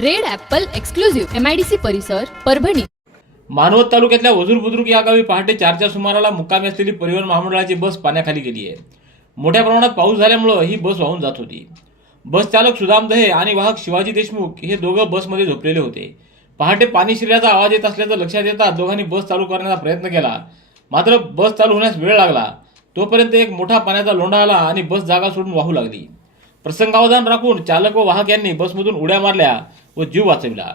Red apple exclusive MIDC परिसर परभणी. मानवत तालुक्यातल्या वजूर बुद्रुक या गावी पहाटे चारच्या सुमाराला मुक्कामी असलेली परिवहन महामंडळाची बस पाण्याखाली गेली आहे. मोठ्या प्रमाणात पाऊस झाल्यामुळं ही बस वाहून जात होती. बस चालक सुदाम दहे आणि वाहक शिवाजी देशमुख हे दोघं बसमध्ये झोपलेले होते. पहाटे पाणी शिरल्याचा आवाज येत असल्याचं लक्षात येता दोघांनी बस चालू करण्याचा प्रयत्न केला. मात्र बस चालू होण्यास वेळ लागला. तोपर्यंत एक मोठा पाण्याचा लोंढा आला आणि बस जागा सोडून वाहू लागली. प्रसंगावधान राखून चालक व वाहक यांनी बसमधून उड्या मारल्या. व जीव वाचविला.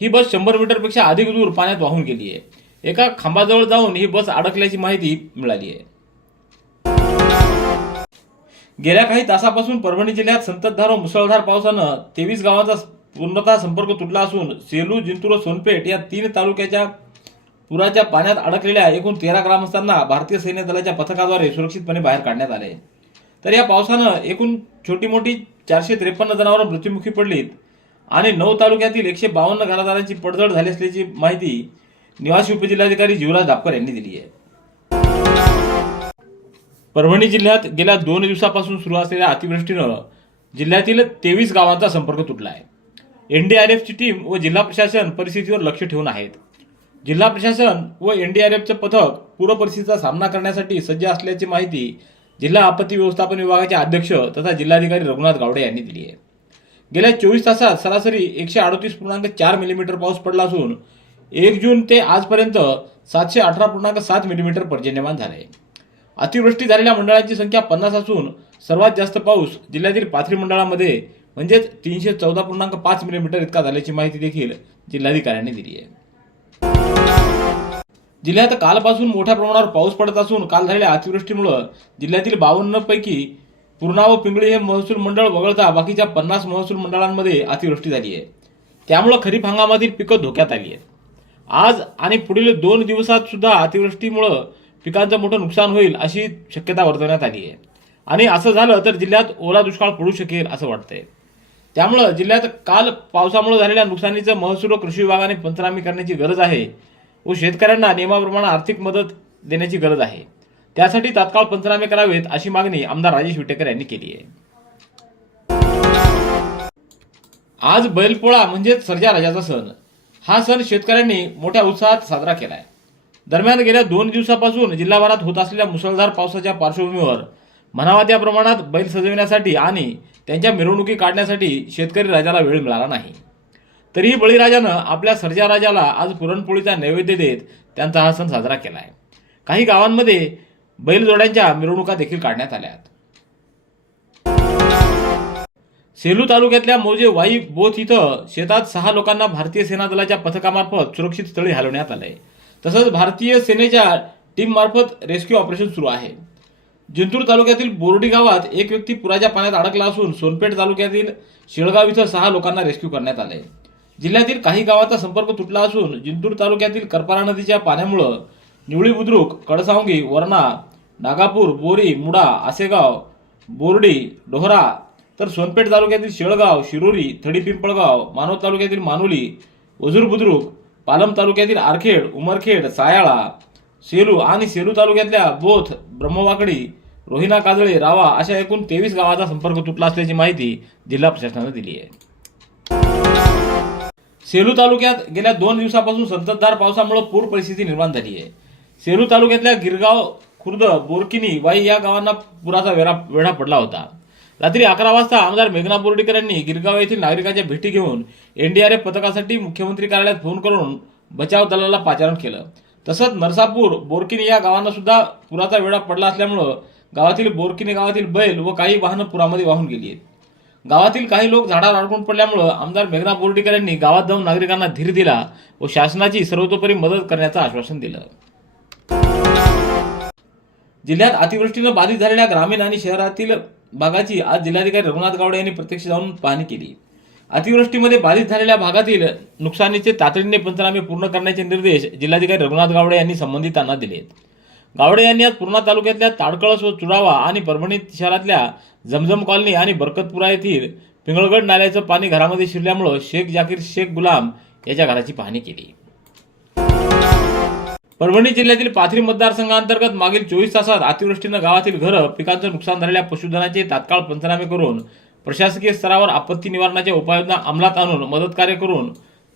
ही बस शंभर मीटरपेक्षा अधिक दूर पाण्यात वाहून गेली आहे. एका खांबाजवळ जाऊन ही बस अडकल्याची माहिती मिळाली आहे. गेल्या काही तासापासून परभणी जिल्ह्यात संततधार व मुसळधार पावसानं तेवीस गावांचा पूर्णतः संपर्क तुटला असून सेलू जिंतूर व सोनपेठ या तीन तालुक्याच्या पुराच्या पाण्यात अडकलेल्या एकूण तेरा ग्रामस्थांना भारतीय सैन्य दलाच्या पथकाद्वारे सुरक्षितपणे बाहेर काढण्यात आले. तर या पावसानं एकूण छोटी मोठी चारशे त्रेपन्न जनावरं मृत्युमुखी पडलीत. आणि नऊ तालुक्यातील एकशे बावन्न घरादारांची पडझड झाली असल्याची माहिती निवासी उपजिल्हाधिकारी जीवराज दापकर यांनी दिली आहे. परभणी जिल्ह्यात गेल्या दोन दिवसापासून सुरू असलेल्या अतिवृष्टीनं जिल्ह्यातील तेवीस गावांचा संपर्क तुटला आहे. एनडीआरएफची टीम व जिल्हा प्रशासन परिस्थितीवर लक्ष ठेवून आहेत. जिल्हा प्रशासन व एनडीआरएफचं पथक पूर परिस्थितीचा सामना करण्यासाठी सज्ज असल्याची माहिती जिल्हा आपत्ती व्यवस्थापन विभागाचे अध्यक्ष तथा जिल्हाधिकारी रघुनाथ गावडे यांनी दिली आहे. गेल्या चोवीस तासात सरासरी एकशे अडतीस पूर्णांक चार मिलीमीटर पाऊस पडला असून एक जून ते आजपर्यंत सातशे अठरा पूर्णांक सात मिलीमीटर पर्जन्यमान झाले. अतिवृष्टी झालेल्या मंडळांची संख्या पन्नास असून सर्वात जास्त पाऊस जिल्ह्यातील पाथरी मंडळामध्ये म्हणजेच तीनशे चौदा पूर्णांक पाच मिलीमीटर इतका झाल्याची माहिती देखील जिल्हाधिकाऱ्यांनी दिली आहे. जिल्ह्यात कालपासून मोठ्या प्रमाणावर पाऊस पडत असून काल झालेल्या अतिवृष्टीमुळं जिल्ह्यातील बावन्न पैकी पूर्णा व पिंगळी हे महसूल मंडळ वगळता बाकीच्या पन्नास महसूल मंडळांमध्ये अतिवृष्टी झाली आहे. त्यामुळं खरीप हंगामातील पिकं धोक्यात आली आहेत. आज आणि पुढील दोन दिवसात सुद्धा अतिवृष्टीमुळं पिकांचं मोठं नुकसान होईल अशी शक्यता वर्तवण्यात आली आहे. आणि असं झालं तर जिल्ह्यात ओला दुष्काळ पडू शकेल असं वाटतंय. त्यामुळं जिल्ह्यात काल पावसामुळे झालेल्या नुकसानीचं महसूल व कृषी विभागाने पंचनामे करण्याची गरज आहे व शेतकऱ्यांना नियमाप्रमाणे आर्थिक मदत देण्याची गरज आहे. त्यासाठी तात्काळ पंचनामे करावेत अशी मागणी आमदार राजेश विटेकर यांनी केली आहे. आज बैलपोळा म्हणजेच सर्जा राजाचा सण. हा सण शेतकऱ्यांनी मोठ्या उत्साहात साजरा केलाय. दरम्यान गेल्या दोन दिवसापासून जिल्हाभरात होत असलेल्या मुसळधार पावसाच्या पार्श्वभूमीवर म्हणावा त्या प्रमाणात बैल सजविण्यासाठी आणि त्यांच्या मिरवणुकी काढण्यासाठी शेतकरी राजाला वेळ मिळाला नाही. तरीही बळीराजानं आपल्या सर्जा राजाला आज पुरणपोळीचा नैवेद्य देत त्यांचा हा सण साजरा केला आहे काही गावांमध्ये बैलजोड्यांच्या मिरवणुका देखील काढण्यात आल्या सेलू तालुक्यातल्या मौजे वाई बोथ इथं शेतात सहा लोकांना भारतीय सेना दलाच्या पथकामार्फत सुरक्षित स्थळी हलवण्यात आलंय. तसंच भारतीय सेनेच्या टीम मार्फत रेस्क्यू ऑपरेशन सुरू आहे. जिंतूर तालुक्यातील बोर्डी गावात एक व्यक्ती पुराच्या पाण्यात अडकला असून सोनपेठ तालुक्यातील शेळगाव इथं सहा लोकांना रेस्क्यू करण्यात आले जिल्ह्यातील काही गावाचा संपर्क तुटला असून जिंतूर तालुक्यातील करपारा नदीच्या पाण्यामुळं निवळी बुद्रुक कडसावंगी वरणा नागापूर बोरी मुडा आसेगाव बोर्डी डोहरा तर सोनपेठ तालुक्यातील शेळगाव शिरोरी थडी पिंपळगाव मानवत तालुक्यातील मानुली वजूर बुद्रुक पालम तालुक्यातील आरखेड उमरखेड सायाळा सेलू आणि सेलू तालुक्यातल्या बोथ ब्रह्मवाकडी रोहिणा काजळे रावा अशा एकूण तेवीस गावाचा संपर्क तुटला असल्याची माहिती जिल्हा प्रशासनानं दिली आहे. सेलू तालुक्यात गेल्या दोन दिवसापासून संततधार पावसामुळे पूर परिस्थिती निर्माण झाली आहे. सेलू तालुक्यातल्या गिरगाव खुर्द बोरकिनी वाई या गावांना पुराचा वेढा वेढा पडला होता. रात्री अकरा वाजता आमदार मेघना बोर्डीकर यांनी गिरगाव येथील नागरिकांच्या भेटी घेऊन एनडीआरएफ पथकासाठी मुख्यमंत्री कार्यालयात फोन करून बचाव दलाला पाचारण केलं. तसंच नरसापूर बोरकिनी या गावांना सुद्धा पुराचा वेढा पडला असल्यामुळं गावातील बोरकिनी गावातील बैल व काही वाहनं पुरामध्ये वाहून गेली आहेत. गावातील काही लोक झाडावर अडकून पडल्यामुळं आमदार मेघना बोर्डीकर यांनी गावात जाऊन नागरिकांना धीर दिला व शासनाची सर्वतोपरी मदत करण्याचं आश्वासन दिलं. जिल्ह्यात अतिवृष्टीनं बाधित झालेल्या ग्रामीण आणि शहरातील भागाची आज जिल्हाधिकारी रघुनाथ गावडे यांनी प्रत्यक्ष जाऊन पाहणी केली. अतिवृष्टीमध्ये बाधित झालेल्या भागातील नुकसानीचे तातडीने पंचनामे पूर्ण करण्याचे निर्देश जिल्हाधिकारी रघुनाथ गावडे यांनी संबंधितांना दिलेत. गावडे यांनी आज पूर्णा तालुक्यातल्या ताडकळस व चुडावा आणि परभणी शहरातल्या जमजम कॉलनी आणि बरकतपुरा येथील पिंगळगड नाल्याचं पाणी घरामध्ये शिरल्यामुळं शेख जाकीर शेख गुलाम याच्या घराची पाहणी केली. परभणी जिल्ह्यातील पाथरी मतदारसंघांतर्गत मागील चोवीस तासात अतिवृष्टीनं गावातील घरं पिकांचं नुकसान झालेल्या पशुधनाचे तात्काळ पंचनामे करून प्रशासकीय स्तरावर आपत्ती निवारणाच्या उपाययोजना अंमलात आणून मदतकार्य करून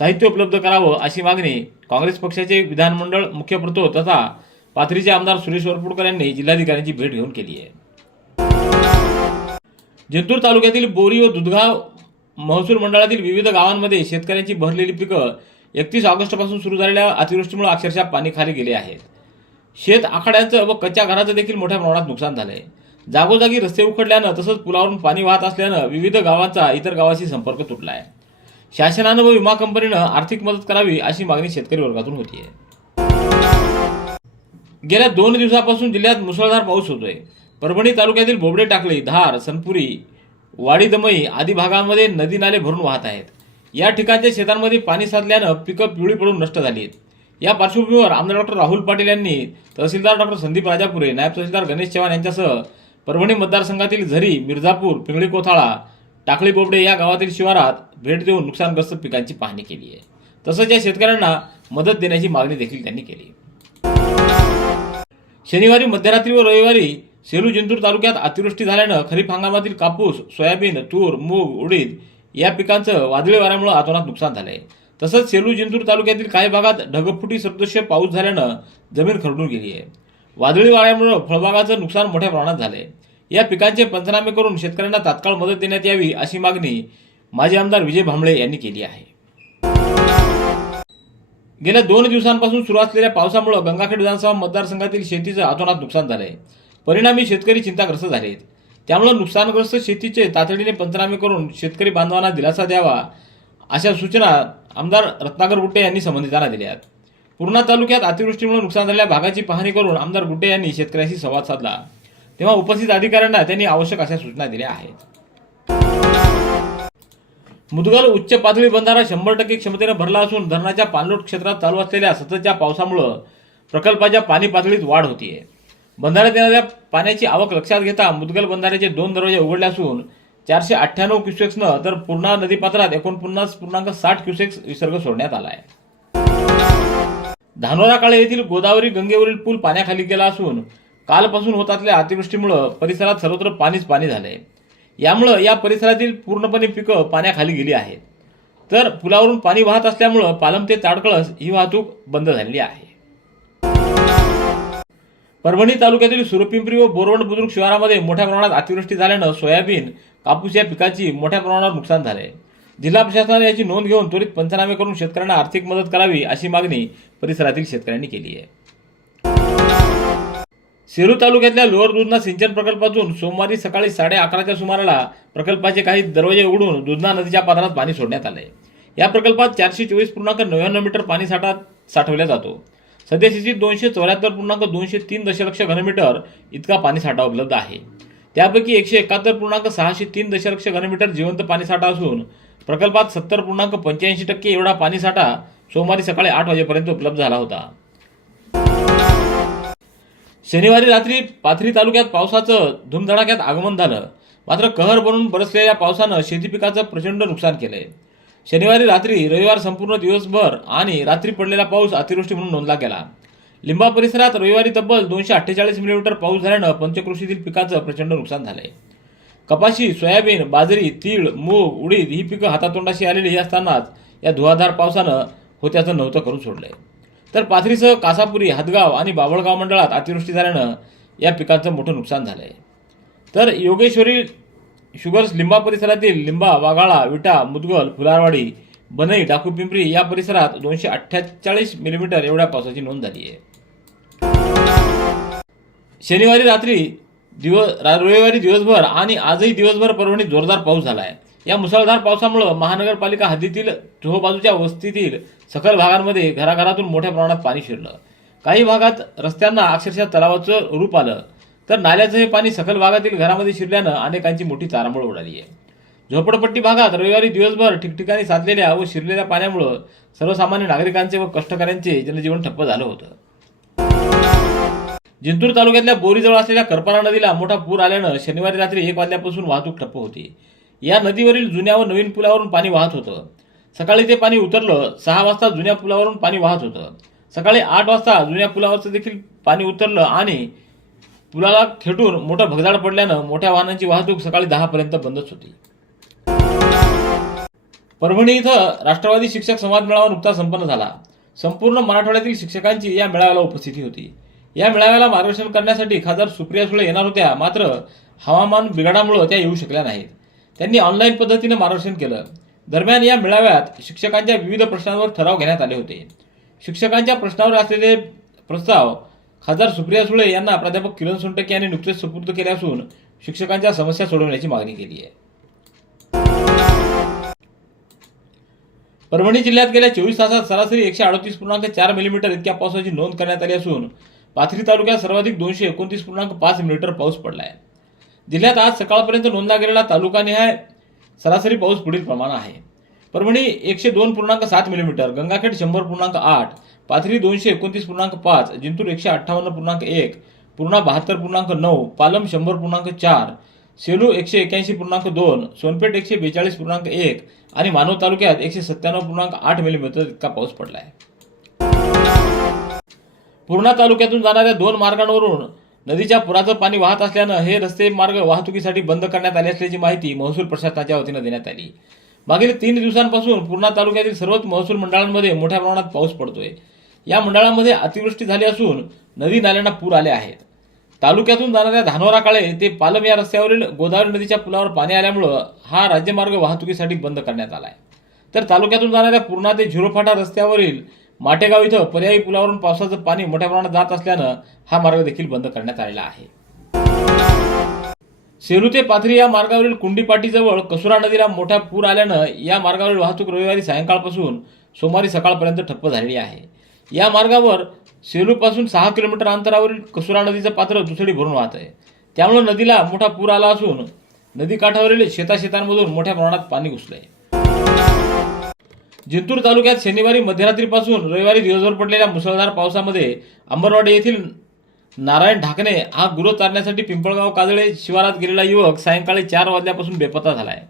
साहित्य उपलब्ध करावं अशी मागणी काँग्रेस पक्षाचे विधानमंडळ मुख्य प्रतो तथा पाथरीचे आमदार सुरेश वरपुडकर यांनी जिल्हाधिकाऱ्यांची भेट घेऊन केली आहे. जिंतूर तालुक्यातील बोरी व दुधगाव महसूल मंडळातील विविध गावांमध्ये शेतकऱ्यांची भरलेली पिकं एकतीस ऑगस्टपासून सुरू झालेल्या अतिवृष्टीमुळे अक्षरशः पाणी खाली गेले आहेत शेत आखाड्यांचं व कच्च्या घराचं देखील मोठ्या प्रमाणात नुकसान झालंय. जागोजागी रस्ते उखडल्यानं तसंच पुलावरून पाणी वाहत असल्यानं विविध गावांचा इतर गावाशी संपर्क तुटला आहे शासनानं व विमा कंपनीनं आर्थिक मदत करावी अशी मागणी शेतकरी वर्गातून होतीये. गेल्या दोन दिवसापासून जिल्ह्यात मुसळधार पाऊस होतोय. परभणी तालुक्यातील बोबडे टाकळी धार सनपुरी वाडी दमई आदी भागांमध्ये नदी नाले भरून वाहत आहेत. या ठिकाणच्या शेतांमध्ये पाणी साधल्यानं पिकं पिवळी पडून नष्ट झाली आहेत या पार्श्वभूमीवर आमदार डॉक्टर राहुल पाटील यांनी तहसीलदार डॉक्टर संदीप राजापुरे नायब तहसीलदार गणेश चव्हाण यांच्यासह परभणी मतदारसंघातील झरी मिर्झापूर पिंगळी कोथाळा टाकळी बोबडे या गावातील शिवारात भेट देऊन नुकसानग्रस्त पिकांची पाहणी केली आहे. तसंच या शेतकऱ्यांना मदत देण्याची मागणी देखील त्यांनी केली. शनिवारी मध्यरात्री व रविवारी सेलू जिंतूर तालुक्यात अतिवृष्टी झाल्यानं खरीप हंगामातील कापूस सोयाबीन तूर मूग उडीद या पिकांचं वादळी वाऱ्यामुळे आतोनात नुकसान झालंय. तसंच सेलू जिंतूर तालुक्यातील काही भागात ढगफुटी सदृश्य पाऊस झाल्यानं जमीन खरडून गेली आहे. वादळी वाऱ्यामुळे फळबागाचं नुकसान मोठ्या प्रमाणात झालंय. या पिकांचे पंचनामे करून शेतकऱ्यांना तात्काळ मदत देण्यात यावी अशी मागणी माजी आमदार विजय भांबळे यांनी केली आहे. गेल्या दोन दिवसांपासून सुरू असलेल्या पावसामुळे गंगाखेड विधानसभा मतदारसंघातील शेतीचं आतोनात नुकसान झालंय. परिणामी शेतकरी चिंताग्रस्त झाले आहेत त्यामुळे नुकसानग्रस्त शेतीचे तातडीने पंचनामे करून शेतकरी बांधवांना दिलासा द्यावा अशा सूचना आमदार रत्नाकर गुट्टे यांनी संबंधितांना दिल्या आहेत. पूर्णा तालुक्यात अतिवृष्टीमुळे नुकसान झालेल्या भागाची पाहणी करून आमदार गुट्टे यांनी शेतकऱ्यांशी संवाद साधला. तेव्हा उपस्थित अधिकाऱ्यांना त्यांनी आवश्यक अशा सूचना दिल्या आहेत. मुदगल उच्च पातळी बंधारा शंभर टक्के क्षमतेनं भरला असून धरणाच्या पाणलोट क्षेत्रात चालू असलेल्या सततच्या पावसामुळं प्रकल्पाच्या पाणी पातळीत वाढ होतीये. बंधाऱ्यात येणाऱ्या पाण्याची आवक लक्षात घेता मुदगल बंधाऱ्याचे दोन दरवाजे उघडले असून चारशे अठ्ठ्याण्णव क्युसेक्सनं तर पूर्णा नदीपात्रात एकोणपन्नास पूर्णांक साठ क्युसेक्स विसर्ग सोडण्यात आला आहे धानोरा काळे येथील गोदावरी गंगेवरील पूल पाण्याखाली गेला असून कालपासून होत असलेल्या अतिवृष्टीमुळं परिसरात सर्वत्र पाणीच पाणी झालंय. यामुळं या परिसरातील पूर्णपणे पिकं पाण्याखाली गेली आहेत. तर पुलावरून पाणी वाहत असल्यामुळं पालम ते ताडकळस ही वाहतूक बंद झालेली आहे. परभणी तालुक्यातील सुरपिंपरी व बोरवण बुद्रुक शहरामध्ये मोठ्या प्रमाणात अतिवृष्टी झाल्यानं सोयाबीन कापूस या पिकाची मोठ्या प्रमाणावर नुकसान झाले जिल्हा प्रशासनाने याची नोंद घेऊन त्वरित पंचनामे करून शेतकऱ्यांना आर्थिक मदत करावी अशी मागणी परिसरातील शेतकऱ्यांनी केली आहे. सेलू तालुक्यातल्या लोअर दुधना सिंचन प्रकल्पातून सोमवारी सकाळी साडे अकराच्या सुमाराला प्रकल्पाचे काही दरवाजे उघडून दुधना नदीच्या पात्रात पाणी सोडण्यात आले या प्रकल्पात चारशे चोवीस पूर्णांक नव्याण्णव मीटर पाणी साठा साठवला जातो. सध्याची दोनशे चौऱ्याहत्तर पूर्णांक दोनशे तीन दशलक्ष घनमीटर इतका पाणीसाठा उपलब्ध आहे. त्यापैकी एकशे एकाहत्तर पूर्णांक सहाशे तीन दशलक्ष घनमीटर जिवंत पाणीसाठा असून प्रकल्पात सत्तर पूर्णांक पंच्याऐंशी टक्के एवढा पाणीसाठा सोमवारी सकाळी आठ वाजेपर्यंत उपलब्ध झाला होता. शनिवारी रात्री पाथरी तालुक्यात पावसाचं धुमधडाक्यात आगमन झालं. मात्र कहर बनून बरसलेल्या पावसानं शेती पिकाचं प्रचंड नुकसान केलंय. शनिवारी रात्री रविवार संपूर्ण दिवसभर आणि रात्री पडलेला पाऊस अतिवृष्टी म्हणून नोंदला गेला. लिंबा परिसरात रविवारी तब्बल दोनशे अठ्ठेचाळीस मिलीमीटर पाऊस झाल्यानं पंचकृषीतील पिकाचं प्रचंड नुकसान झालंय. कपाशी सोयाबीन बाजरी तीळ मूग उडीद ही पिकं हातातोंडाशी आलेली असतानाच या धुवाधार पावसानं होत्याचं नव्हतं करून सोडलंय. तर पाथरीसह कासापुरी हदगाव आणि बाभळगाव मंडळात अतिवृष्टी झाल्यानं या पिकांचं मोठं नुकसान झालंय. तर योगेश्वरी शुगर्स लिंबा परिसरातील लिंबा वाघाळा विटा मुदगल फुलारवाडी बनई डाकूपिंपरी या परिसरात दोनशे अठ्ठेचाळीस मिलीमीटर एवढ्या पावसाची नोंद झाली आहे. शनिवारी रात्री दिवस रा- रविवारी दिवसभर आणि आजही दिवसभर परभणीत जोरदार पाऊस झाला आहे. या मुसळधार पावसामुळं महानगरपालिका हद्दीतील चोहोबाजूच्या वस्तीतील सखल भागांमध्ये घराघरातून मोठ्या प्रमाणात पाणी शिरलं. काही भागात रस्त्यांना अक्षरशः तलावाचं रूप आलं. तर नाल्याचं हे पाणी सखल भागातील घरामध्ये शिरल्यानं अनेकांची मोठी तारांबळ उडाली आहे. झोपडपट्टी भागात रविवारी दिवसभर ठिकठिकाणी साधलेल्या व शिरलेल्या पाण्यामुळं सर्वसामान्य नागरिकांचे व कष्टकऱ्यांचे जनजीवन ठप्प झालं होतं. जिंतूर तालुक्यातल्या बोरीजवळ असलेल्या करपारा नदीला मोठा पूर आल्यानं शनिवारी रात्री एक वाजल्यापासून वाहतूक ठप्प होती. या नदीवरील जुन्या व नवीन पुलावरून पाणी वाहत होतं. सकाळी ते पाणी उतरलं सहा वाजता जुन्या पुलावरून पाणी वाहत होतं. सकाळी आठ वाजता जुन्या पुलावरचं देखील पाणी उतरलं आणि पुलाला खेटून मोठं भगदाड पडल्यानं मोठ्या वाहनांची वाहतूक सकाळी दहापर्यंत बंदच होती. परभणी इथं राष्ट्रवादी शिक्षक संवाद मेळावा नुकताच संपन्न झाला. संपूर्ण मराठवाड्यातील शिक्षकांची या मेळाव्याला उपस्थिती होती. या मेळाव्याला मार्गदर्शन करण्यासाठी खासदार सुप्रिया सुळे येणार होत्या मात्र हवामान बिघडामुळं त्या येऊ शकल्या नाहीत. त्यांनी ऑनलाईन पद्धतीने मार्गदर्शन केलं. दरम्यान या मेळाव्यात शिक्षकांच्या विविध प्रश्नांवर ठराव घेण्यात आले होते. शिक्षकांच्या प्रश्नावर असलेले प्रस्ताव खासदार सुप्रिया सुळे यांना प्राध्यापक किरण सोनटके यांनी नुकतेच सुपूर्द केले असून शिक्षकांच्या समस्या सोडवण्याची मागणी केली आहे. परभणी जिल्ह्यात गेल्या चोवीस तासात सरासरी एकशे अडतीस पूर्णांक चार मिलीमीटर इतक्या पावसाची नोंद करण्यात आली असून पाथरी तालुक्यात सर्वाधिक दोनशे एकोणतीस पूर्णांक पाच मिलीमीटर पाऊस पडला आहे जिल्ह्यात आज सकाळपर्यंत नोंदला गेलेला तालुकानिहाय सरासरी पाऊस पुढील प्रमाण आहे. परभणी एकशे दोन पूर्णांक सात मिलीमीटर गंगाखेड शंभर पूर्णांक आठ पाथरी दोनशे एकोणतीस पूर्णांक पाच जिंतूर एकशे अठ्ठावन्न पूर्णांक एक पूर्णा बहात्तर पूर्णांक नऊ पालम शंभर पूर्णांक चार सेलू एकशे एक्याऐंशी पूर्णांक दोन सोनपेठ एकशे बेचाळीस पूर्णांक एक आणि मानव तालुक्यात एकशे सत्त्याण्णव पूर्णांक आठ मिलीमीटर इतका पाऊस पडला आहे पूर्णा तालुक्यातून जाणाऱ्या दोन मार्गांवरून नदीच्या पुराचं पाणी वाहत असल्यानं हे रस्ते मार्ग वाहतुकीसाठी बंद करण्यात आले असल्याची माहिती महसूल प्रशासनाच्या वतीनं देण्यात आली. मागील तीन दिवसांपासून पूर्णा तालुक्यातील सर्वच महसूल मंडळांमध्ये मोठ्या प्रमाणात पाऊस पडतोय. या मंडळामध्ये अतिवृष्टी झाली असून नदी नाल्यांना पूर आले आहेत. तालुक्यातून जाणाऱ्या धानोरा काळे ते पालम या रस्त्यावरील गोदावरी नदीच्या पुलावर पाणी आल्यामुळं हा राज्यमार्ग वाहतुकीसाठी बंद करण्यात आला आहे तर तालुक्यातून जाणाऱ्या पूर्णा ते झिरोफाटा रस्त्यावरील माटेगाव इथं पर्यायी पुलावरून पावसाचं पाणी मोठ्या प्रमाणात जात असल्यानं हा मार्ग देखील बंद करण्यात आलेला आहे. सेलू ते पाथरी या मार्गावरील कुंडीपाटीजवळ कसुरा नदीला मोठा पूर आल्यानं या मार्गावरील वाहतूक रविवारी सायंकाळपासून सोमवारी सकाळपर्यंत ठप्प झालेली आहे. या मार्गावर सेलूपासून सहा किलोमीटर अंतरावरील कसुरा नदीचं पात्र दुसरी भरून वाहत आहे. त्यामुळे नदीला मोठा पूर आला असून नदीकाठावरील शेताशेतांमधून मोठ्या प्रमाणात पाणी घुसलंय. जिंतूर तालुक्यात शनिवारी मध्यरात्रीपासून रविवारी दिवसभर पडलेल्या मुसळधार पावसामध्ये अंबरवाडी येथील नारायण ढाकणे हा गृह चारण्यासाठी पिंपळगाव काजळे शिवारात गेलेला युवक सायंकाळी चार वाजल्यापासून बेपत्ता झालाय.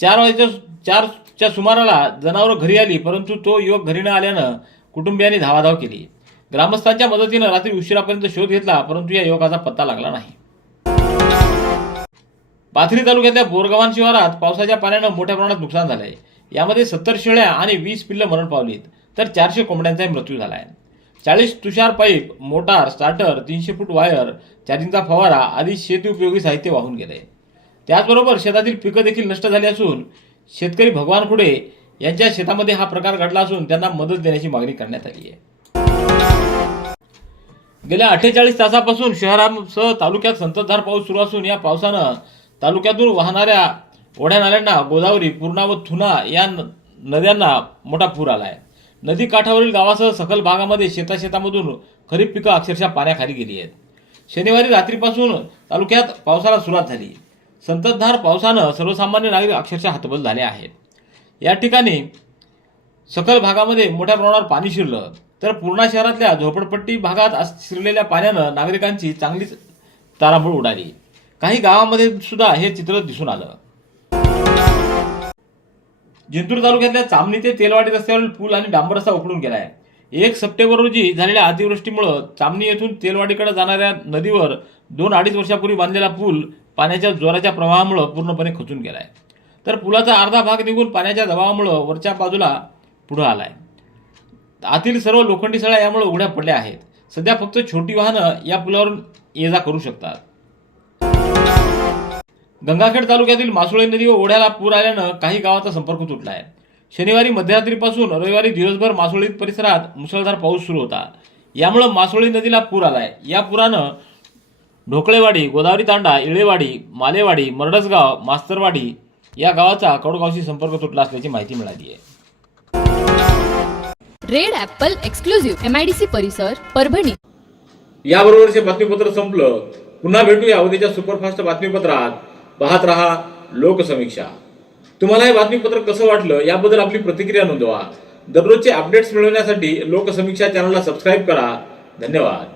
चार वाजेच्या चारच्या सुमाराला जनावरं घरी आली परंतु तो युवक घरी न आल्यानं कुटुंबियांनी धावाधाव केली. ग्रामस्थांच्या मदतीनं रात्री उशिरापर्यंत शोध घेतला परंतु या युवकाचा पत्ता लागला नाही. पाथरी तालुक्यातल्या बोरगव्हाण शिवारात पावसाच्या पाण्यानं मोठ्या प्रमाणात नुकसान झालंय. यामध्ये सत्तर शेळ्या आणि वीस पिल्लं मरण पावलीत तर चारशे कोंबड्यांचाही मृत्यू झाला आहे चाळीस तुषार पाईप मोटार स्टार्टर तीनशे फूट वायर चार्जिंगचा फवारा आदी शेती उपयोगी साहित्य वाहून गेले त्याचबरोबर शेतातील पिकं देखील नष्ट झाली असून शेतकरी भगवान खुडे यांच्या शेतामध्ये हा प्रकार घडला असून त्यांना मदत देण्याची मागणी करण्यात आली आहे. गेल्या अठ्ठेचाळीस तासापासून शहरासह तालुक्यात संततधार पाऊस सुरू असून या पावसानं तालुक्यातून वाहणाऱ्या ओढ्या नाल्यांना गोदावरी पूर्णा व थुना या नद्यांना मोठा पूर आलाय. नदी काठावरील गावासह सखल भागामध्ये शेताशेतामधून खरीप पिकं अक्षरशः पाण्याखाली गेली आहेत. शनिवारी रात्रीपासून तालुक्यात पावसाला सुरुवात झाली. संततधार पावसानं सर्वसामान्य नागरिक अक्षरशः हतबल झाले आहेत. या ठिकाणी सखल भागामध्ये मोठ्या प्रमाणावर पाणी शिरलं. तर पूर्णा शहरातल्या झोपडपट्टी भागात शिरलेल्या पाण्यानं नागरिकांची चांगलीच तारांबळ उडाली. काही गावामध्ये सुद्धा हे चित्र दिसून आलं. जिंतूर तालुक्यातल्या चामणी ते तेलवाडी रस्त्यावरील पूल आणि डांबर रस्ता उखडून गेलाय. एक सप्टेंबर रोजी झालेल्या अतिवृष्टीमुळं चामणी येथून तेलवाडीकडे जाणाऱ्या नदीवर दोन अडीच वर्षापूर्वी बांधलेला पूल पाण्याच्या जोराच्या प्रवाहामुळं पूर्णपणे खचून गेलाय. तर पुलाचा अर्धा भाग निघून पाण्याच्या दबावामुळं वरच्या बाजूला पुढं आला आहे आतील सर्व लोखंडी सळ्या यामुळे उघड्या पडल्या आहेत. सध्या फक्त छोटी वाहनं या पुलावरून ये जा करू शकतात. गंगाखेड तालुक्यातील मासुळे नदी व ओढ्याला पूर आल्यानं काही गावाचा संपर्क तुटला आहे शनिवारी मध्यरात्रीपासून रविवारी दिवसभर मासुळी परिसरात मुसळधार पाऊस सुरू होता. यामुळं मासुळी नदीला पूर आलाय. या पुरानं ढोकळेवाडी गोदावरी तांडा इळेवाडी मालेवाडी मरडसगाव मास्तरवाडी या गावाचा कडगावशी संपर्क तुटला असल्याची माहिती मिळाली आहे red apple exclusive M I D C परिसर परभणी. याबरोबरचे बातमीपत्र संपलं. पुन्हा भेटूया उद्याच्या सुपरफास्ट बातमीपत्रात. पाहत रहा लोकसमीक्षा. तुम्हाला हे बातमीपत्र कसं वाटलं याबद्दल आपली प्रतिक्रिया नोंदवा. दररोजचे अपडेट्स मिळवण्यासाठी लोकसमीक्षा चॅनलला सबस्क्राईब करा. धन्यवाद.